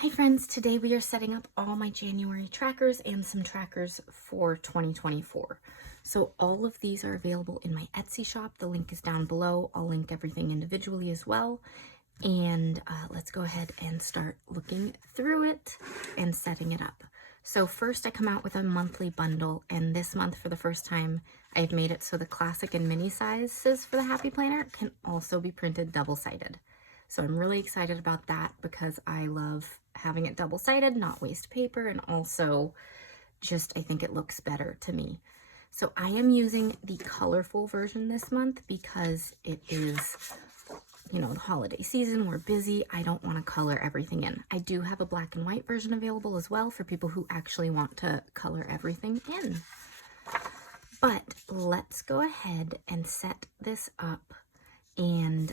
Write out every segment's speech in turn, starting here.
Hi friends, today we are setting up all my January trackers and some trackers for 2024. So all of these are available in my Etsy shop. The link is down below. I'll link everything individually as well. And let's go ahead and start looking through it and setting it up. So first I come out with a monthly bundle, and this month for the first time I've made it so the classic and mini sizes for the Happy Planner can also be printed double-sided. So I'm really excited about that because I love having it double-sided, not waste paper, and also just I think it looks better to me. So I am using the colorful version this month because it is, you know, the holiday season, we're busy. I don't want to color everything in. I do have a black and white version available as well for people who actually want to color everything in. But let's go ahead and set this up and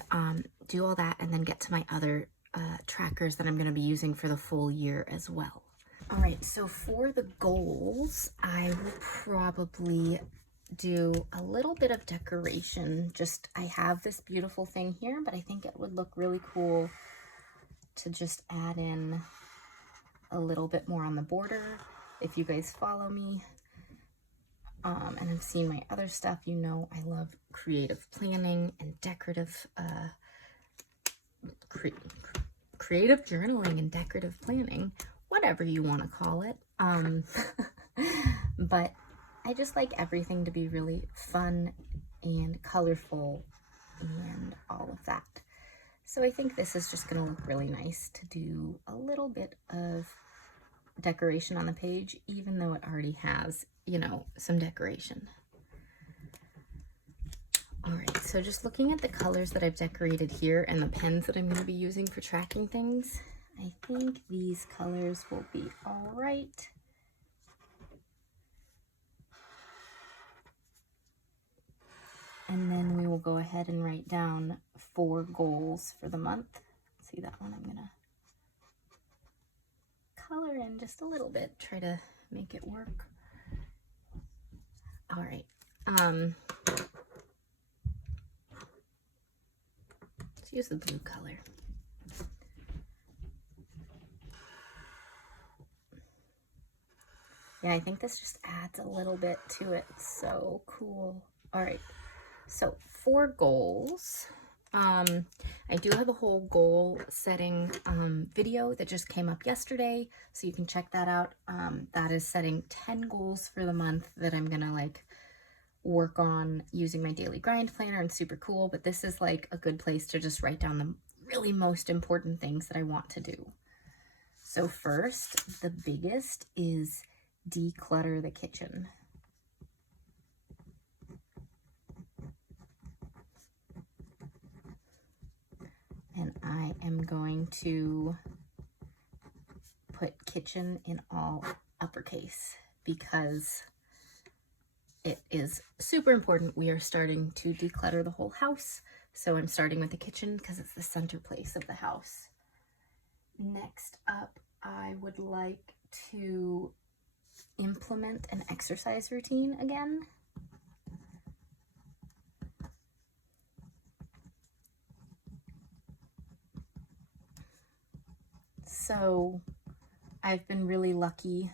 do all that and then get to my other trackers that I'm going to be using for the full year as well. All right, so for the goals, I will probably do a little bit of decoration. I have this beautiful thing here, but I think it would look really cool to just add in a little bit more on the border. If you guys follow me and have seen my other stuff, you know I love creative planning and decorative creative journaling and decorative planning, whatever you want to call it. But I just like everything to be really fun and colorful and all of that. So I think this is just going to look really nice to do a little bit of decoration on the page, even though it already has, you know, some decoration. All right, so just looking at the colors that I've decorated here and the pens that I'm going to be using for tracking things, I think these colors will be all right. And then we will go ahead and write down 4 goals for the month. See that one? I'm going to color in just a little bit, try to make it work. All right. Let's use the blue color. Yeah, I think this just adds a little bit to it. So cool. All right. So 4 goals. I do have a whole goal setting video that just came up yesterday, so you can check that out. That is setting 10 goals for the month that I'm gonna like work on using my daily grind planner, and super cool. But this is like a good place to just write down the really most important things that I want to do. So first, the biggest is declutter the kitchen. And I am going to put kitchen in all uppercase because it is super important. We are starting to declutter the whole house. So I'm starting with the kitchen because it's the center place of the house. Next up, I would like to implement an exercise routine again. So I've been really lucky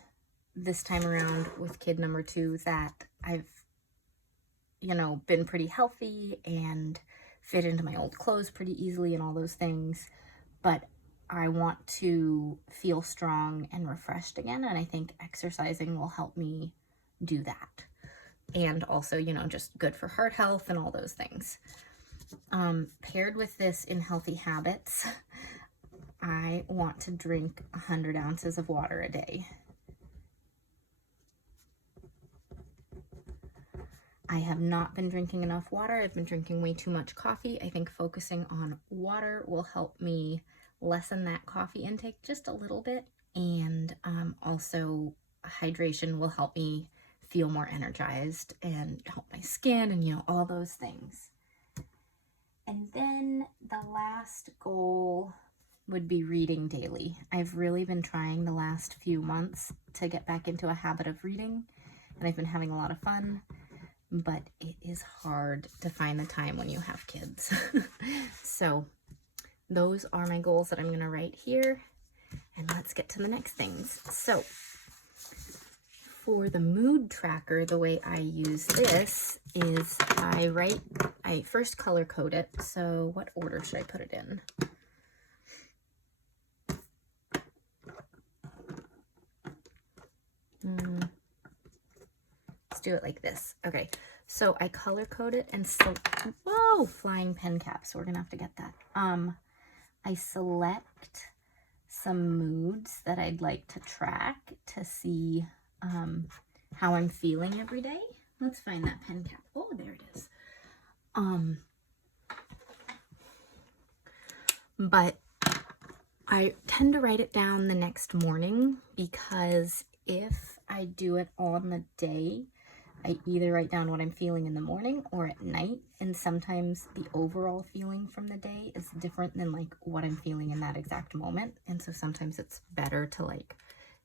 this time around with kid number 2 that I've, you know, been pretty healthy and fit into my old clothes pretty easily and all those things. But I want to feel strong and refreshed again, and I think exercising will help me do that. And also, you know, just good for heart health and all those things. Paired with this in healthy habits, I want to drink 100 ounces of water a day. I have not been drinking enough water. I've been drinking way too much coffee. I think focusing on water will help me lessen that coffee intake just a little bit. And also hydration will help me feel more energized and help my skin and, you know, all those things. And then the last goal would be reading daily. I've really been trying the last few months to get back into a habit of reading, and I've been having a lot of fun, but it is hard to find the time when you have kids. So those are my goals that I'm going to write here. And let's get to the next things. So for the mood tracker, the way I use this is I first color code it. So what order should I put it in? Let's do it like this. Okay, so I color code it and so, whoa, flying pen cap. So we're gonna have to get that. I select some moods that I'd like to track to see how I'm feeling every day. Let's find that pen cap. Oh, there it is. But I tend to write it down the next morning, because if I do it on the day, I either write down what I'm feeling in the morning or at night, and sometimes the overall feeling from the day is different than like what I'm feeling in that exact moment. And so sometimes it's better to like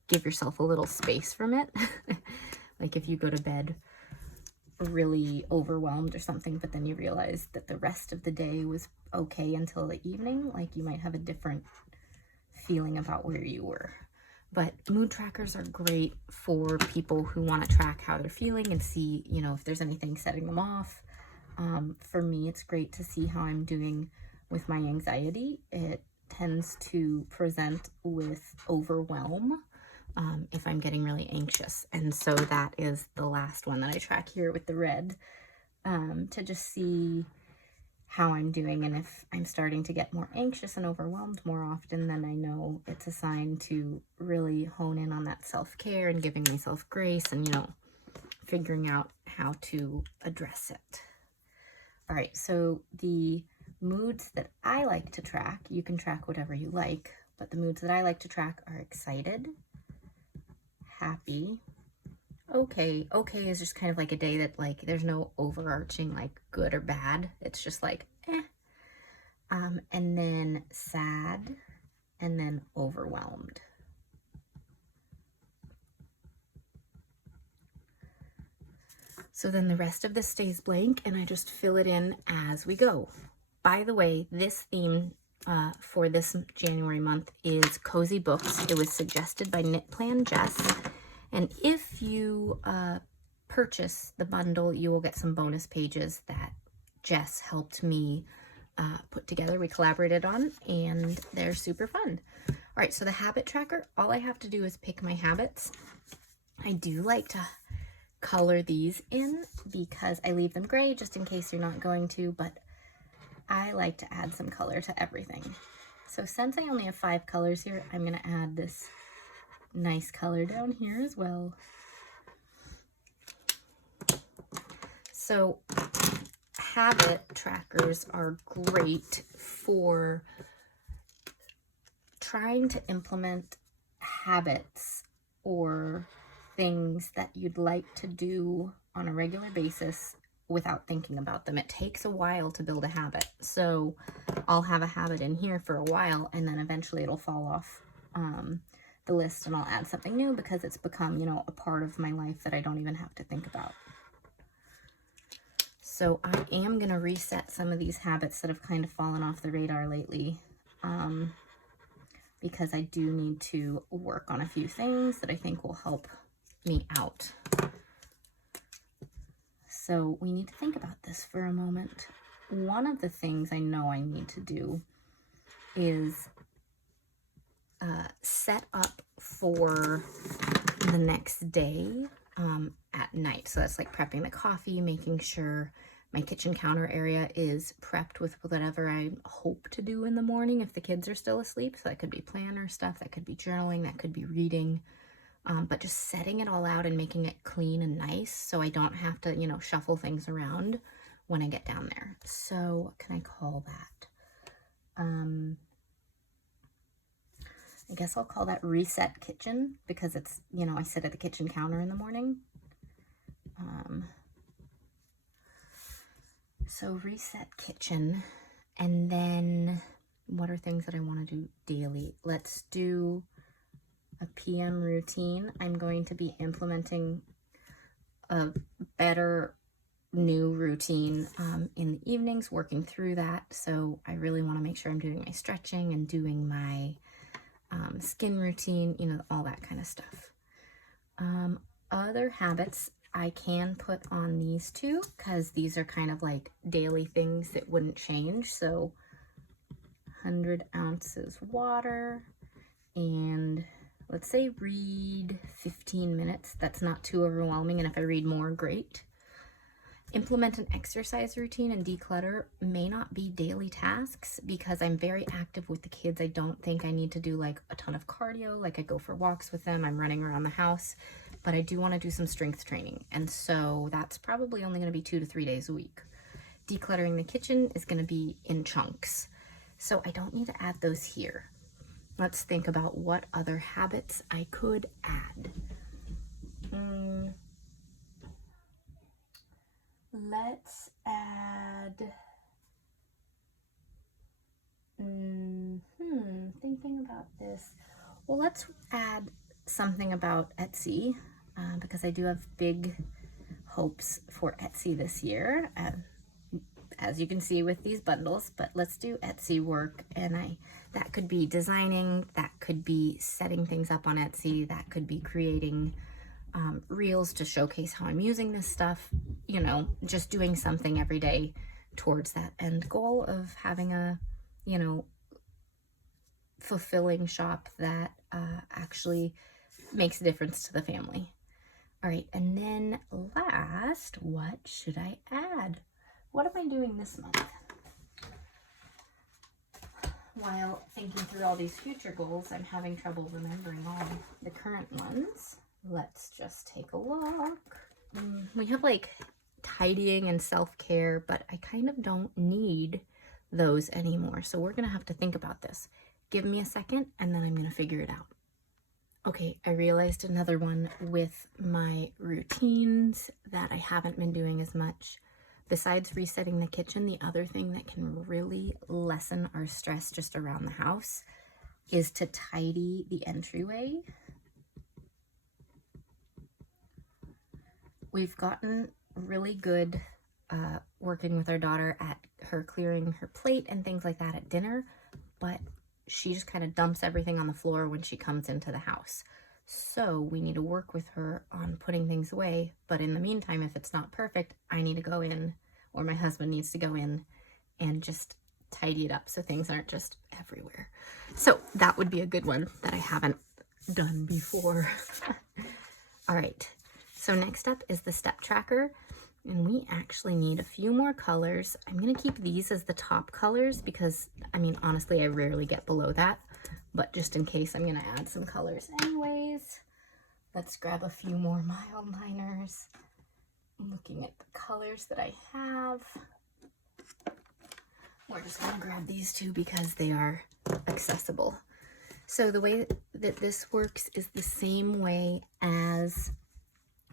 give yourself a little space from it. Like if you go to bed really overwhelmed or something, but then you realize that the rest of the day was okay until the evening, like you might have a different feeling about where you were. But mood trackers are great for people who want to track how they're feeling and see, you know, if there's anything setting them off. For me, it's great to see how I'm doing with my anxiety. It tends to present with overwhelm if I'm getting really anxious. And so that is the last one that I track here with the red, to just see how I'm doing. And if I'm starting to get more anxious and overwhelmed more often, then I know it's a sign to really hone in on that self-care and giving myself grace and, you know, figuring out how to address it. All right, so the moods that I like to track, you can track whatever you like, but the moods that I like to track are excited, happy, okay. Okay is just kind of like a day that like there's no overarching like good or bad. It's just like eh. And then sad, and then overwhelmed. So then the rest of this stays blank and I just fill it in as we go. By the way, this theme for this January month is cozy books. It was suggested by Knit Plan Jess. And if you purchase the bundle, you will get some bonus pages that Jess helped me put together. We collaborated on, and they're super fun. All right, so the habit tracker, all I have to do is pick my habits. I do like to color these in because I leave them gray just in case you're not going to, but I like to add some color to everything. So since I only have 5 colors here, I'm going to add this nice color down here as well. So habit trackers are great for trying to implement habits or things that you'd like to do on a regular basis without thinking about them. It takes a while to build a habit. So I'll have a habit in here for a while, and then eventually it'll fall off the list and I'll add something new because it's become, you know, a part of my life that I don't even have to think about. So I am going to reset some of these habits that have kind of fallen off the radar lately, because I do need to work on a few things that I think will help me out. So we need to think about this for a moment. One of the things I know I need to do is set up for the next day at night. So that's like prepping the coffee, making sure my kitchen counter area is prepped with whatever I hope to do in the morning if the kids are still asleep. So that could be planner stuff, that could be journaling, that could be reading. But just setting it all out and making it clean and nice so I don't have to, you know, shuffle things around when I get down there. So what can I call that? I guess I'll call that reset kitchen because it's, you know, I sit at the kitchen counter in the morning. So reset kitchen, and then what are things that I want to do daily? Let's do a PM routine. I'm going to be implementing a better new routine in the evenings, working through that. So I really want to make sure I'm doing my stretching and doing my skin routine, you know, all that kind of stuff. Other habits I can put on these two because these are kind of like daily things that wouldn't change. So 100 ounces water, and let's say read 15 minutes. That's not too overwhelming, and if I read more, great. Implement an exercise routine and declutter may not be daily tasks because I'm very active with the kids. I don't think I need to do like a ton of cardio, like I go for walks with them, I'm running around the house, but I do want to do some strength training. And so that's probably only going to be 2 to 3 days a week. Decluttering the kitchen is going to be in chunks. So I don't need to add those here. Let's think about what other habits I could add. Let's add, thinking about this. Well, let's add something about Etsy because I do have big hopes for Etsy this year, as you can see with these bundles, but let's do Etsy work, and that could be designing, that could be setting things up on Etsy, that could be creating reels to showcase how I'm using this stuff, you know, just doing something every day towards that end goal of having a, you know, fulfilling shop that actually makes a difference to the family. All right, and then last, what should I add? What am I doing this month? While thinking through all these future goals, I'm having trouble remembering all the current ones. Let's just take a look. We have like tidying and self-care, but I kind of don't need those anymore. So we're gonna have to think about this. Give me a second and then I'm gonna figure it out. Okay, I realized another one with my routines that I haven't been doing as much. Besides resetting the kitchen, the other thing that can really lessen our stress just around the house is to tidy the entryway. We've gotten really good working with our daughter at her clearing her plate and things like that at dinner, but she just kind of dumps everything on the floor when she comes into the house. So we need to work with her on putting things away, but in the meantime, if it's not perfect, I need to go in, or my husband needs to go in and just tidy it up so things aren't just everywhere. So that would be a good one that I haven't done before. All right. So next up is the step tracker, and we actually need a few more colors. I'm going to keep these as the top colors because, I mean, honestly, I rarely get below that, but just in case, I'm going to add some colors anyways. Let's grab a few more mile liners. I'm looking at the colors that I have. We're just going to grab these two because they are accessible. So the way that this works is the same way as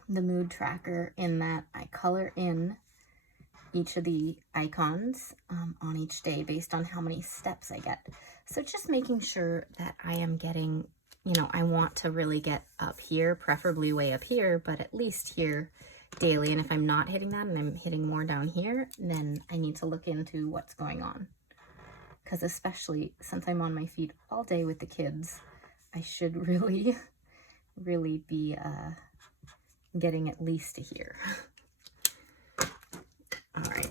the mood tracker, in that I color in each of the icons on each day based on how many steps I get. So just making sure that I am getting, you know, I want to really get up here, preferably way up here, but at least here daily. And if I'm not hitting that and I'm hitting more down here, then I need to look into what's going on. Because especially since I'm on my feet all day with the kids, I should really be getting at least to here. All right.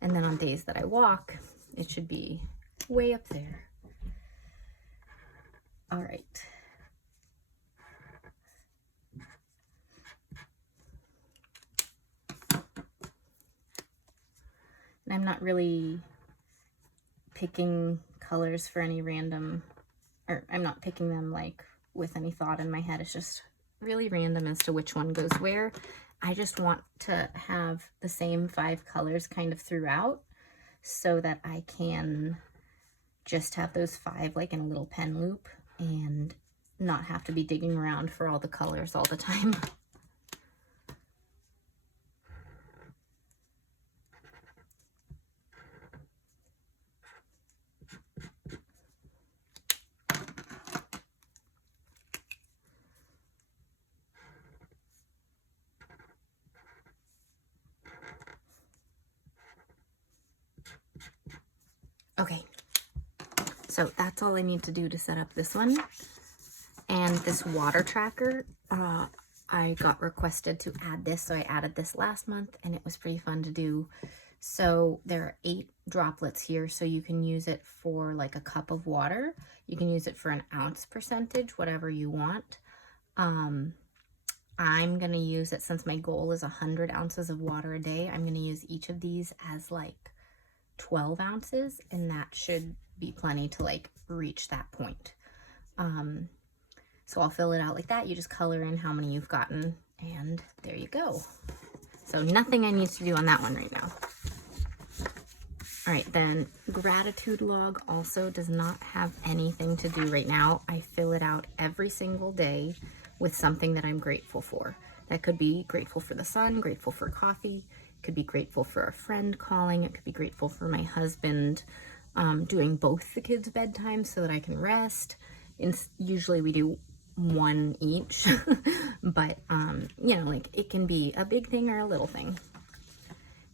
And then on days that I walk, it should be way up there. All right. And I'm not really picking colors for any random, or I'm not picking them like with any thought in my head. It's just really random as to which one goes where. I just want to have the same 5 colors kind of throughout so that I can just have those 5 like in a little pen loop and not have to be digging around for all the colors all the time. Okay, So that's all I need to do to set up this one. And this water tracker, I got requested to add this, so I added this last month, and it was pretty fun to do. So there are 8 droplets here, so you can use it for like a cup of water. You can use it for an ounce percentage, whatever you want. I'm gonna use it, since my goal is 100 ounces of water a day, I'm gonna use each of these as like 12 ounces, and that should be plenty to like reach that point. So I'll fill it out like that. You just color in how many you've gotten, and there you go. So nothing I need to do on that one right now. All right, then gratitude log also does not have anything to do right now. I fill it out every single day with something that I'm grateful for. That could be grateful for the sun, grateful for coffee, it could be grateful for a friend calling, it could be grateful for my husband doing both the kids' bedtime so that I can rest. Usually we do one each, but you know, like it can be a big thing or a little thing.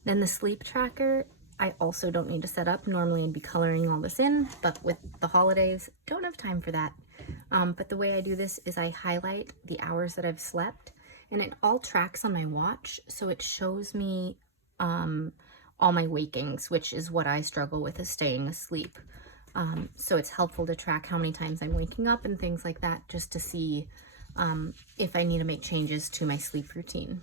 Then the sleep tracker, I also don't need to set up. Normally I'd be coloring all this in, but with the holidays, don't have time for that. But the way I do this is I highlight the hours that I've slept, and it all tracks on my watch, so it shows me all my wakings, which is what I struggle with, is staying asleep. So it's helpful to track how many times I'm waking up and things like that, just to see if I need to make changes to my sleep routine.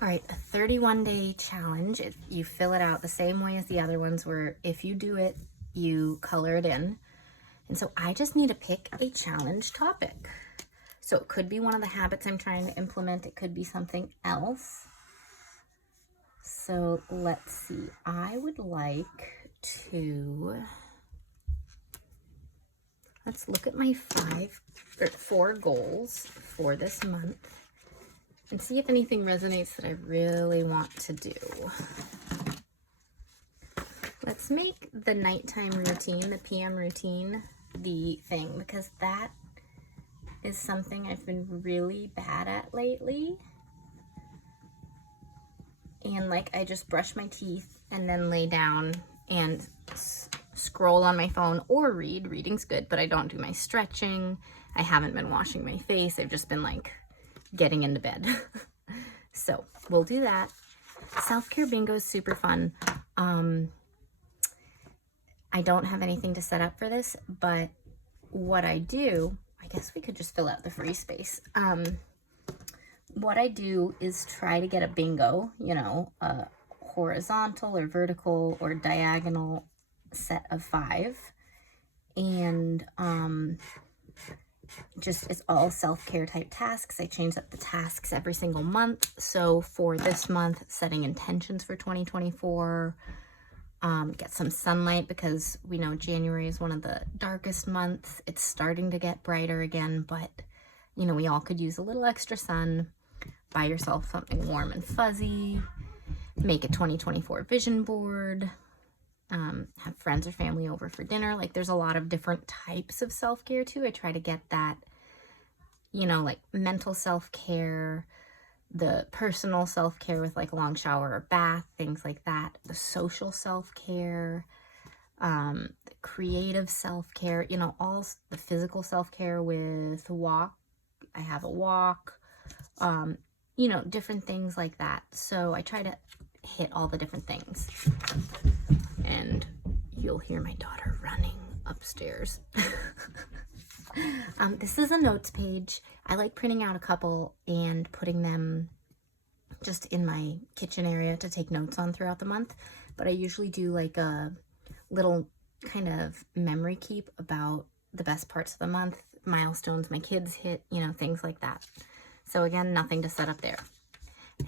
All right, a 31-day challenge. You fill it out the same way as the other ones, where if you do it, you color it in. And so I just need to pick a challenge topic. So it could be one of the habits I'm trying to implement. It could be something else. So let's see. I would like to, let's look at my 4 goals for this month and see if anything resonates that I really want to do. Let's make the nighttime routine, the PM routine, the thing, because that is something I've been really bad at lately. And like, I just brush my teeth and then lay down and scroll on my phone or read. Reading's good, but I don't do my stretching. I haven't been washing my face. I've just been like getting into bed. So we'll do that. Self-care bingo is super fun. I don't have anything to set up for this, but what I do, I guess we could just fill out the free space. What I do is try to get a bingo, you know, a horizontal or vertical or diagonal set of 5. And just, it's all self-care type tasks. I change up the tasks every single month. So for this month, setting intentions for 2024, get some sunlight, because we know January is one of the darkest months. It's starting to get brighter again, but you know, we all could use a little extra sun. Buy yourself something warm and fuzzy, make a 2024 vision board, have friends or family over for dinner. Like, there's a lot of different types of self-care too. I try to get that, you know, like mental self-care, the personal self-care with like a long shower or bath, things like that, the social self-care, the creative self-care, you know, all the physical self-care with a walk. I have a walk, you know, different things like that. So I try to hit all the different things. And you'll hear my daughter running upstairs. This is a notes page. I like printing out a couple and putting them just in my kitchen area to take notes on throughout the month. But I usually do like a little kind of memory keep about the best parts of the month, milestones my kids hit, you know, things like that. So again, nothing to set up there.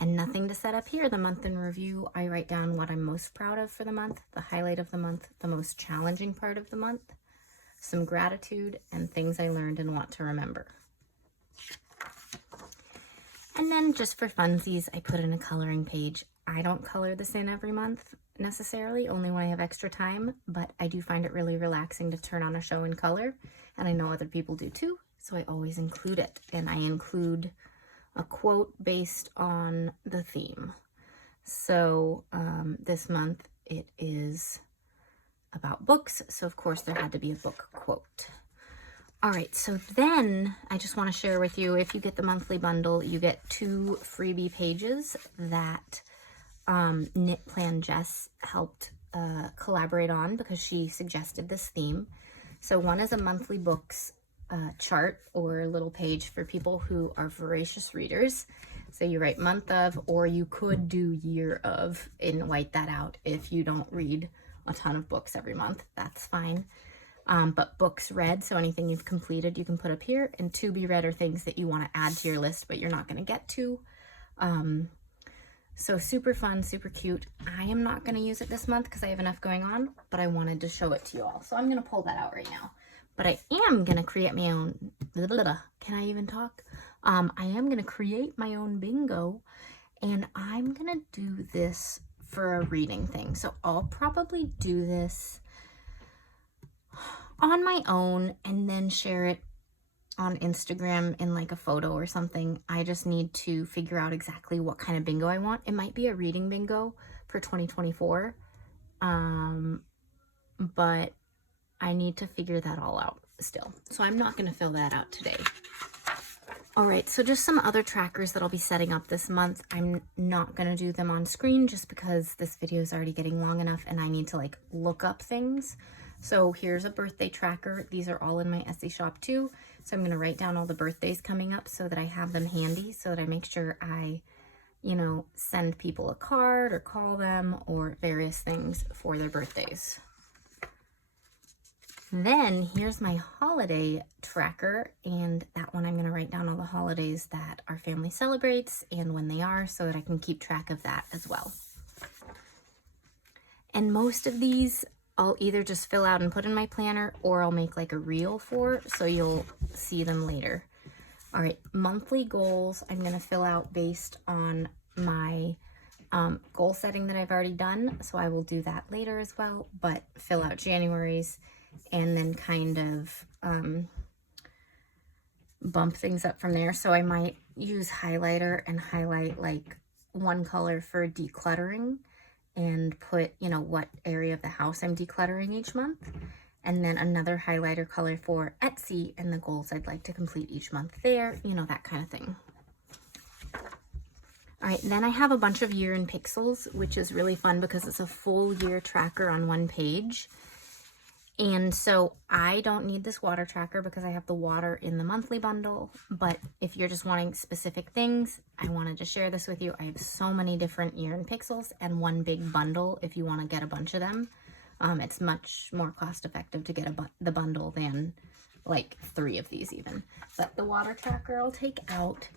And nothing to set up here. The month in review, I write down what I'm most proud of for the month, the highlight of the month, the most challenging part of the month, some gratitude, and things I learned and want to remember. And then just for funsies, I put in a coloring page. I don't color this in every month necessarily, only when I have extra time, but I do find it really relaxing to turn on a show in color, and I know other people do too, so I always include it. And I include a quote based on the theme. So this month it is about books. So of course there had to be a book quote. All right, so then I just want to share with you, if you get the monthly bundle, you get 2 freebie pages that Knit Plan Jess helped collaborate on because she suggested this theme. So one is a monthly books chart or little page for people who are voracious readers. So you write month of, or you could do year of and white that out if you don't read a ton of books every month. That's fine. But books read, so anything you've completed you can put up here, and to be read are things that you want to add to your list but you're not going to get to. So super fun, super cute. I am not going to use it this month because I have enough going on, but I wanted to show it to you all. So I'm going to pull that out right now. But I am going to create my own, can I even talk? I am going to create my own bingo, and I'm going to do this for a reading thing. So I'll probably do this on my own and then share it on Instagram in like a photo or something. I just need to figure out exactly what kind of bingo I want. It might be a reading bingo for 2024, but I need to figure that all out still. So I'm not going to fill that out today. All right, so just some other trackers that I'll be setting up this month. I'm not going to do them on screen just because this video is already getting long enough and I need to like look up things. So here's a birthday tracker. These are all in my Etsy shop too. So I'm going to write down all the birthdays coming up so that I have them handy, so that I make sure I, you know, send people a card or call them or various things for their birthdays. Then here's my holiday tracker, and that one I'm going to write down all the holidays that our family celebrates and when they are, so that I can keep track of that as well. And most of these I'll either just fill out and put in my planner, or I'll make like a reel for, so you'll see them later. All right, monthly goals I'm going to fill out based on my goal setting that I've already done. So I will do that later as well, but fill out January's and then kind of bump things up from there. So I might use highlighter and highlight like one color for decluttering and put, you know, what area of the house I'm decluttering each month. And then another highlighter color for Etsy and the goals I'd like to complete each month there, you know, that kind of thing. All right, then I have a bunch of year in pixels, which is really fun because it's a full year tracker on one page. And so I don't need this water tracker because I have the water in the monthly bundle. But if you're just wanting specific things, I wanted to share this with you. I have so many different year in pixels and one big bundle if you want to get a bunch of them. It's much more cost effective to get the bundle than like 3 of these even. But the water tracker I'll take out.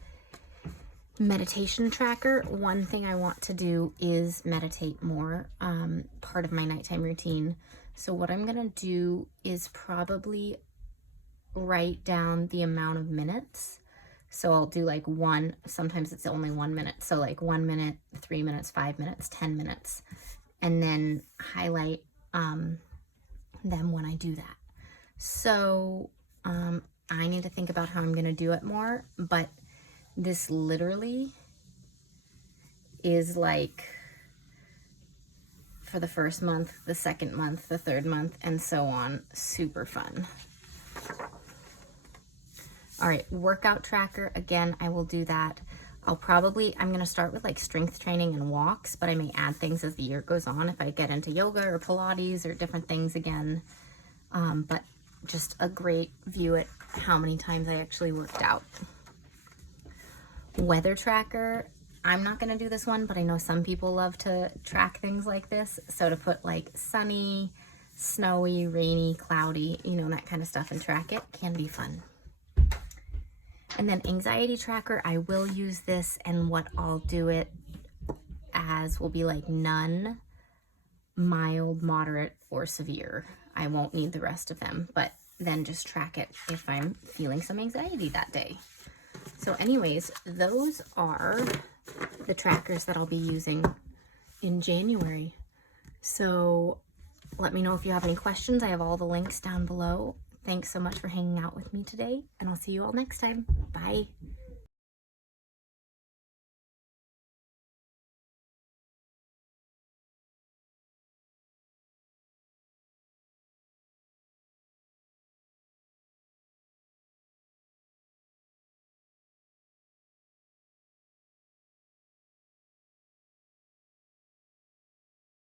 Meditation tracker. One thing I want to do is meditate more, part of my nighttime routine. So what I'm going to do is probably write down the amount of minutes. So I'll do like one, sometimes it's only 1 minute. So like 1 minute, 3 minutes, 5 minutes, 10 minutes, and then highlight them when I do that. So I need to think about how I'm going to do it more, but this literally is like for the first month, the second month, the third month, and so on. Super fun. All right, workout tracker. Again, I will do that. I'm going to start with like strength training and walks, but I may add things as the year goes on if I get into yoga or Pilates or different things again. But just a great view at how many times I actually worked out. Weather tracker. I'm not going to do this one, but I know some people love to track things like this. So to put like sunny, snowy, rainy, cloudy, you know, that kind of stuff and track it can be fun. And then anxiety tracker, I will use this, and what I'll do it as will be like none, mild, moderate, or severe. I won't need the rest of them, but then just track it if I'm feeling some anxiety that day. So anyways, those are the trackers that I'll be using in January. So let me know if you have any questions. I have all the links down below. Thanks so much for hanging out with me today, and I'll see you all next time. Bye.